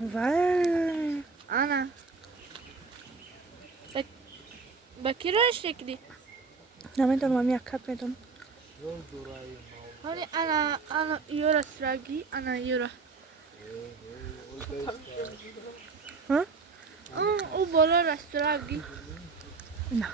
وای انا بکی رو شکلی نمیدونم یک کپ میدونم هانی انا یورا سراغی انا یورا ها؟ او بالا رستورانگی نه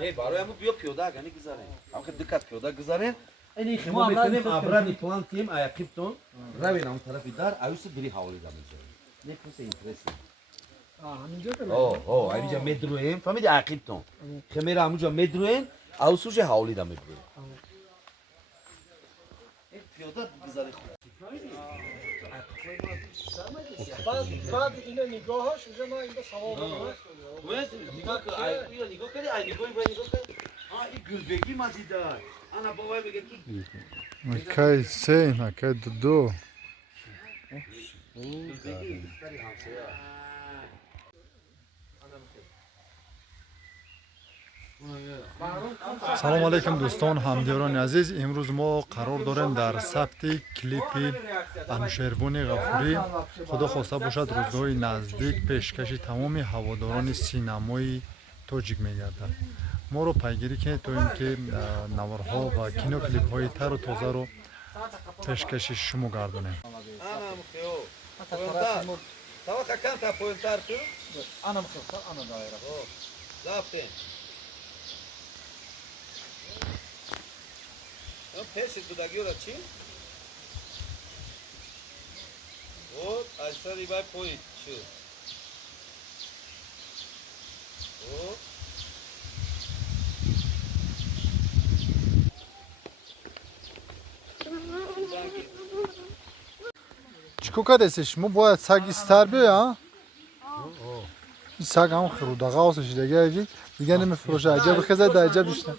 نه برای همون بیا پیاده اگه نگذاره هم که دقت پیاده گذاره اینی خیمه میکنیم ابرانی پلانتیم ایاقیبتون روین هم طرفی دار اویس دری حوالی دام میشه نه کسی اینترسی همینجا که اوه اینجا مدرویم فهمیدی ایاقیبتون خیمه را همونجا مدروین اوسوش حوالی دام میشه این پیاده گذاره خوب بعد اینو نگاهش اونجا ما اینجا سوال دارم نگاه کن نگاه کردی نگاه کردی این گلبگی مزیدار انا بابای میگه کی Окей, сей, окей, дуду. салом алейкум дӯстон ҳамдиёрони азиз имрӯз мо қарор дорем дар сабти клипи анушербони ғафурӣ худо хоста бошад рӯзҳои наздик пешкаши тамоми ҳаводорони синамои тоҷик мегардад моро пайгирӣ кунед то ин ки наварҳо ва киноклипҳои тару тозаро пешкаши шумо гардонем Песик будагиора чи? Вот, айса рибай поит чу. Вот. чӣ ку кардесиш мо бояд саги стар биёя ин саг ҳам хурудағаосиш дига намефурӯша аҷаби хеза да аҷаб ишна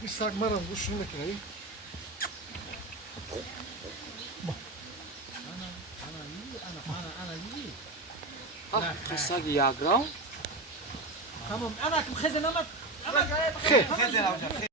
این سگ مرم گوش میکنه سگ یک راو تمام انا خزن نمت خير